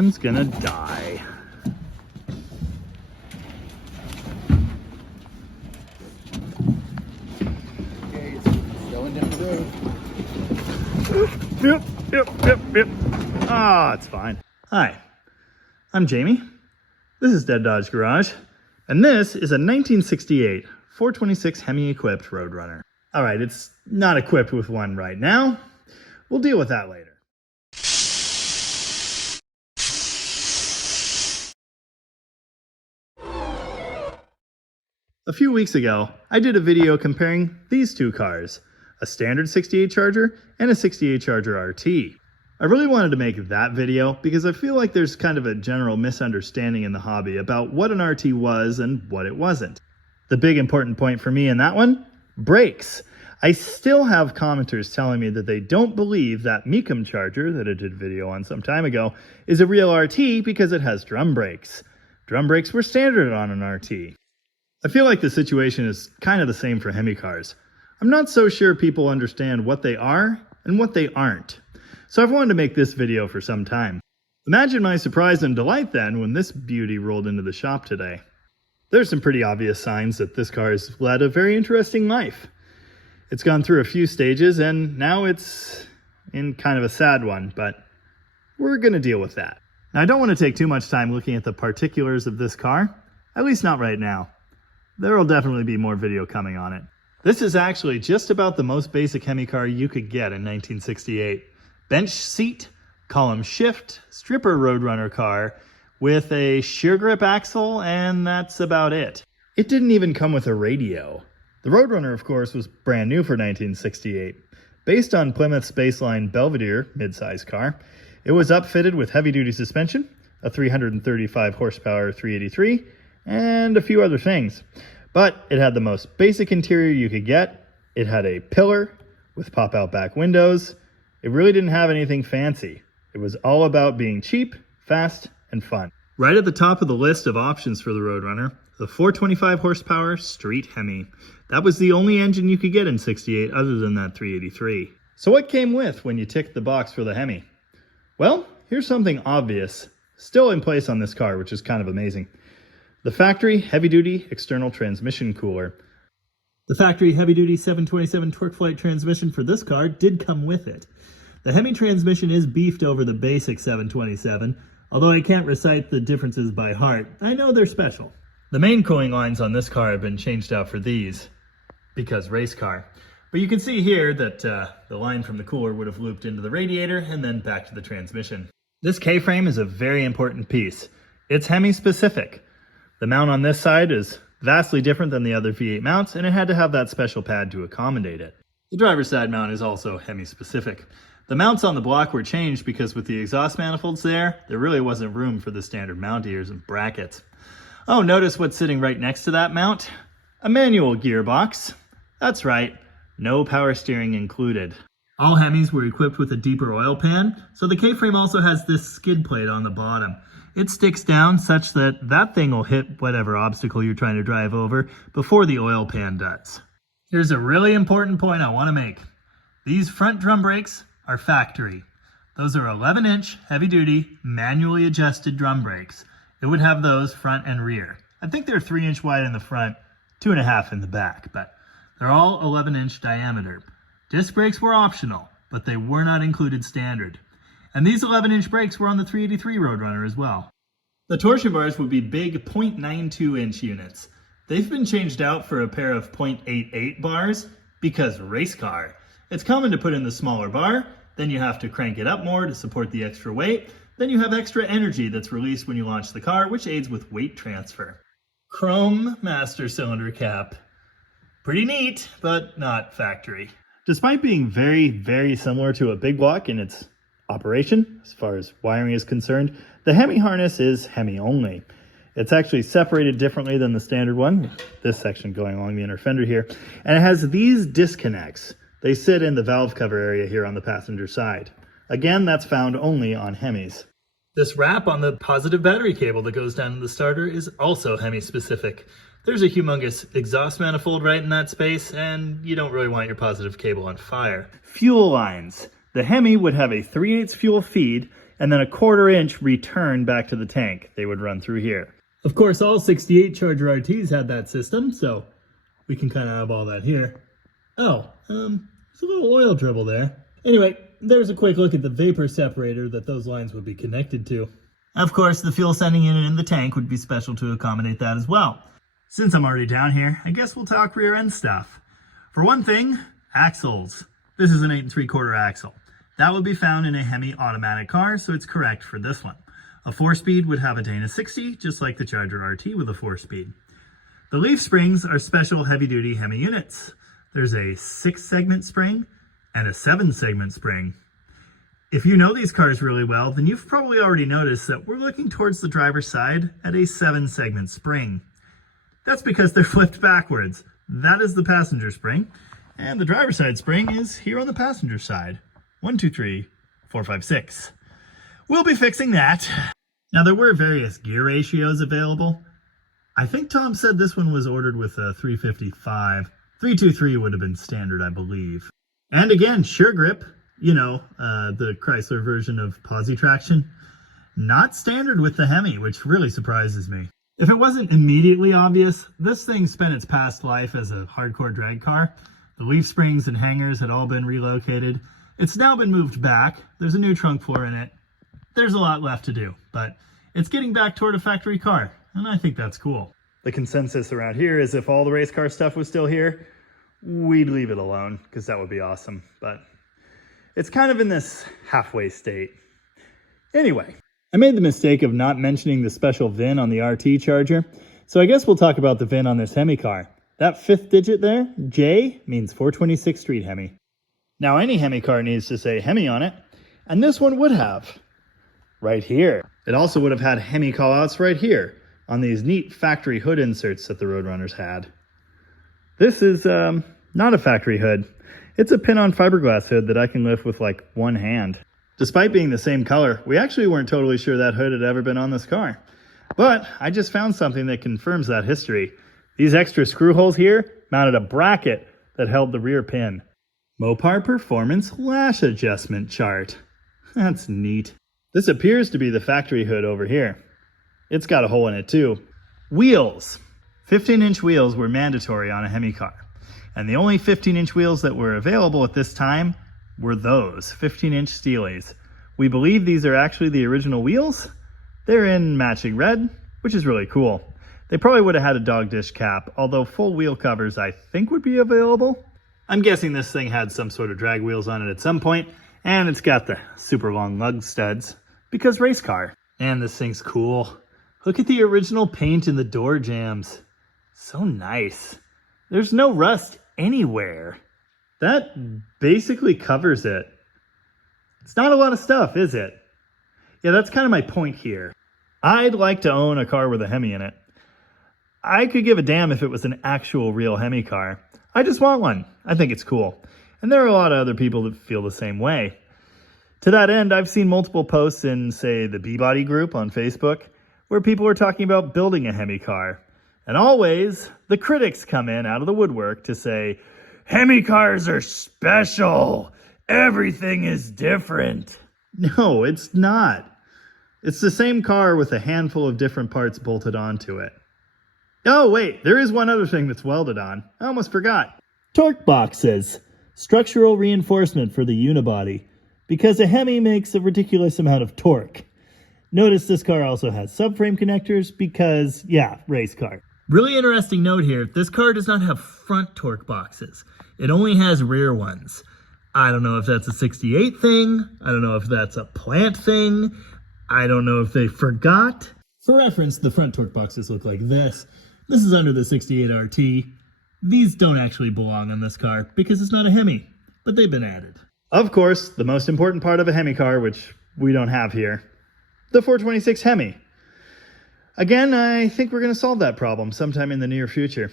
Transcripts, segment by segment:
one's gonna die. Okay, it's going down the road. Yep. Ah, it's fine. Hi, I'm Jamie. This is Dead Dodge Garage, and this is a 1968 426 Hemi equipped Roadrunner. All right, it's not equipped with one right now. We'll deal with that later. A few weeks ago, I did a video comparing these two cars, a standard 68 Charger and a 68 Charger RT. I really wanted to make that video because I feel like there's kind of a general misunderstanding in the hobby about what an RT was and what it wasn't. The big important point for me in that one, brakes. I still have commenters telling me that they don't believe that Mecum Charger that I did a video on some time ago is a real RT because it has drum brakes. Drum brakes were standard on an RT. I feel like the situation is kind of the same for Hemi cars. I'm not so sure people understand what they are and what they aren't. So I've wanted to make this video for some time. Imagine my surprise and delight then when this beauty rolled into the shop today. There's some pretty obvious signs that this car has led a very interesting life. It's gone through a few stages and now it's in kind of a sad one, but we're going to deal with that. Now I don't want to take too much time looking at the particulars of this car, at least not right now. There will definitely be more video coming on it. This is actually just about the most basic Hemi car you could get in 1968. Bench seat, column shift, stripper Roadrunner car with a sheer grip axle, and that's about it. It didn't even come with a radio. The Roadrunner, of course, was brand new for 1968. Based on Plymouth's baseline Belvedere midsize car, it was upfitted with heavy-duty suspension, a 335 horsepower 383, and a few other things. But it had the most basic interior you could get. It had a pillar with pop-out back windows. It really didn't have anything fancy. It was all about being cheap, fast, and fun. Right at the top of the list of options for the Roadrunner, the 425 horsepower street Hemi. That was the only engine you could get in 68 other than that 383. So what came with when you ticked the box for the Hemi? Well, here's something obvious, still in place on this car, which is kind of amazing. The factory heavy-duty external transmission cooler. The factory heavy-duty 727 TorqueFlite transmission for this car did come with it. The Hemi transmission is beefed over the basic 727, although I can't recite the differences by heart. I know they're special. The main cooling lines on this car have been changed out for these, because race car. But you can see here that the line from the cooler would have looped into the radiator and then back to the transmission. This K-frame is a very important piece. It's Hemi specific. The mount on this side is vastly different than the other V8 mounts, and it had to have that special pad to accommodate it. The driver's side mount is also Hemi specific. The mounts on the block were changed because with the exhaust manifolds there really wasn't room for the standard mount ears and brackets. Oh, notice what's sitting right next to that mount? A manual gearbox. That's right, no power steering included. All Hemis were equipped with a deeper oil pan, so the K-frame also has this skid plate on the bottom. It sticks down such that that thing will hit whatever obstacle you're trying to drive over before the oil pan does. Here's a really important point I want to make. These front drum brakes are factory. Those are 11-inch heavy-duty manually adjusted drum brakes. It would have those front and rear. I think they're 3-inch wide in the front, 2.5 in the back, but they're all 11-inch diameter. Disc brakes were optional, but they were not included standard. And these 11-inch brakes were on the 383 Roadrunner as well. The torsion bars would be big 0.92-inch units. They've been changed out for a pair of 0.88 bars because race car. It's common to put in the smaller bar, then you have to crank it up more to support the extra weight, then you have extra energy that's released when you launch the car, which aids with weight transfer. Chrome master cylinder cap. Pretty neat, but not factory. Despite being very, very similar to a big block in its operation, as far as wiring is concerned, the Hemi harness is Hemi only. It's actually separated differently than the standard one, this section going along the inner fender here, and it has these disconnects. They sit in the valve cover area here on the passenger side. Again, that's found only on Hemis. This wrap on the positive battery cable that goes down to the starter is also Hemi specific. There's a humongous exhaust manifold right in that space, and you don't really want your positive cable on fire. Fuel lines. The Hemi would have a 3/8 fuel feed and then a 1/4 inch return back to the tank. They would run through here. Of course, all 68 Charger RTs had that system, so we can kind of eyeball that here. Oh, there's a little oil dribble there. Anyway, there's a quick look at the vapor separator that those lines would be connected to. Of course, the fuel sending unit in the tank would be special to accommodate that as well. Since I'm already down here, I guess we'll talk rear end stuff. For one thing, axles. This is an 8 3/4 axle. That would be found in a Hemi automatic car, so it's correct for this one. A 4-speed would have a Dana 60, just like the Charger RT with a 4-speed. The leaf springs are special heavy-duty Hemi units. There's a 6-segment spring and a 7-segment spring. If you know these cars really well, then you've probably already noticed that we're looking towards the driver's side at a 7-segment spring. That's because they're flipped backwards. That is the passenger spring, and the driver's side spring is here on the passenger side. 1, 2, 3, 4, 5, 6. We'll be fixing that. Now, there were various gear ratios available. I think Tom said this one was ordered with a 355. 323 would have been standard, I believe. And again, sure grip. You know, the Chrysler version of posi traction. Not standard with the Hemi, which really surprises me. If it wasn't immediately obvious, this thing spent its past life as a hardcore drag car. The leaf springs and hangers had all been relocated. It's now been moved back. There's a new trunk floor in it. There's a lot left to do, but it's getting back toward a factory car, and I think that's cool. The consensus around here is if all the race car stuff was still here, we'd leave it alone, because that would be awesome, but it's kind of in this halfway state. Anyway, I made the mistake of not mentioning the special VIN on the RT Charger, so I guess we'll talk about the VIN on this Hemi car. That 5th digit there, J, means 426 Street Hemi. Now, any Hemi car needs to say Hemi on it, and this one would have. Right here. It also would have had Hemi callouts right here on these neat factory hood inserts that the Roadrunners had. This is not a factory hood. It's a pin-on fiberglass hood that I can lift with like one hand. Despite being the same color, we actually weren't totally sure that hood had ever been on this car. But I just found something that confirms that history. These extra screw holes here mounted a bracket that held the rear pin. Mopar Performance Lash Adjustment Chart. That's neat. This appears to be the factory hood over here. It's got a hole in it too. Wheels. 15-inch wheels were mandatory on a Hemi car. And the only 15-inch wheels that were available at this time were those 15-inch Steelies. We believe these are actually the original wheels. They're in matching red, which is really cool. They probably would have had a dog dish cap, although full wheel covers I think would be available. I'm guessing this thing had some sort of drag wheels on it at some point, and it's got the super long lug studs, because race car. And this thing's cool. Look at the original paint in the door jambs. So nice. There's no rust anywhere. That basically covers it. It's not a lot of stuff, is it? Yeah, that's kind of my point here. I'd like to own a car with a Hemi in it. I could give a damn if it was an actual real Hemi car. I just want one. I think it's cool. And there are a lot of other people that feel the same way. To that end, I've seen multiple posts in, say, the B-Body group on Facebook, where people are talking about building a Hemi car. And always, the critics come in out of the woodwork to say, Hemi cars are special. Everything is different. No, it's not. It's the same car with a handful of different parts bolted onto it. Oh, wait, there is one other thing that's welded on. I almost forgot. Torque boxes. Structural reinforcement for the unibody. Because a Hemi makes a ridiculous amount of torque. Notice this car also has subframe connectors because, yeah, race car. Really interesting note here, this car does not have front torque boxes. It only has rear ones. I don't know if that's a 68 thing. I don't know if that's a plant thing. I don't know if they forgot. For reference, the front torque boxes look like this. This is under the 68 RT. These don't actually belong on this car because it's not a Hemi, but they've been added. Of course, the most important part of a Hemi car, which we don't have here, the 426 Hemi. Again, I think we're going to solve that problem sometime in the near future.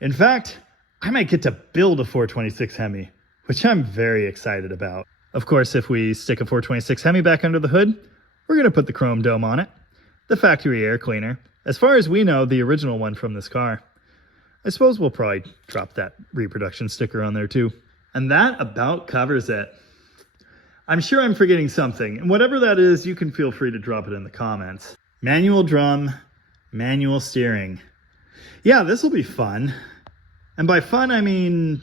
In fact, I might get to build a 426 Hemi, which I'm very excited about. Of course, if we stick a 426 Hemi back under the hood, we're going to put the chrome dome on it, the factory air cleaner, as far as we know, the original one from this car. I suppose we'll probably drop that reproduction sticker on there too. And that about covers it. I'm sure I'm forgetting something, and whatever that is, you can feel free to drop it in the comments. Manual drum, manual steering. Yeah, this will be fun. And by fun, I mean,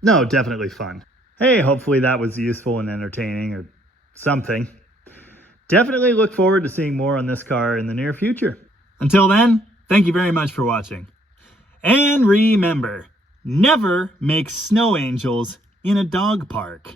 no, definitely fun. Hey, hopefully that was useful and entertaining or something. Definitely look forward to seeing more on this car in the near future. Until then, thank you very much for watching. And remember, never make snow angels in a dog park.